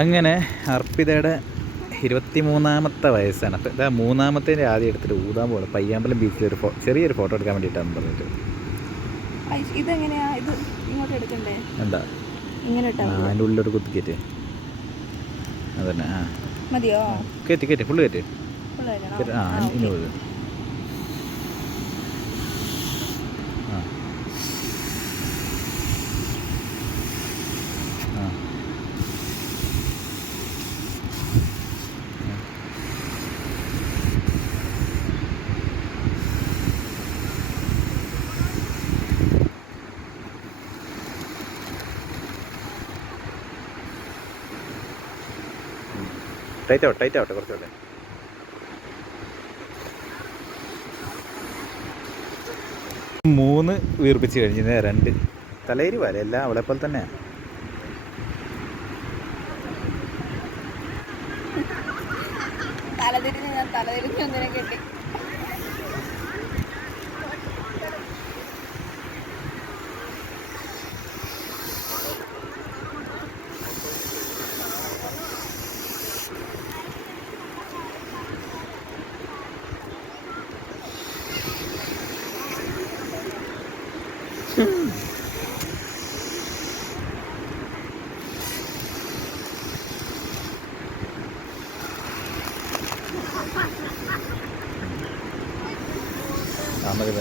അങ്ങനെ അർപ്പിതയുടെ 23ാമത്തെ വയസ്സാണ്. അപ്പം ഇതാ 3ാമത്തേൻ്റെ ആദ്യം എടുത്തിട്ട് ഊതാൻ പോകണം. പയ്യാമ്പലം ബീച്ചിൽ ഒരു ചെറിയൊരു ഫോട്ടോ എടുക്കാൻ വേണ്ടിയിട്ടാണ് പറഞ്ഞിട്ട്. എന്താ അതിൻ്റെ ഉള്ളിലൊരു കുത്തിക്കയറ്റ് അതന്നെ. ആ മതിയോ? കയറ്റി ഫുള്ള് കയറ്റി. ആ ഇനി പോയത് ആ ആ ടൈറ്റ് ആവട്ടെ കുറച്ചുകൂടെ. മൂന്ന് വീർപ്പിച്ച് കഴിഞ്ഞ് 2 തലയിരി വരെ എല്ലാം അവളെ പോലെ തന്നെയാണ്. തലതിരിഞ്ഞ് ഒന്നിനെ കെട്ടി. മതി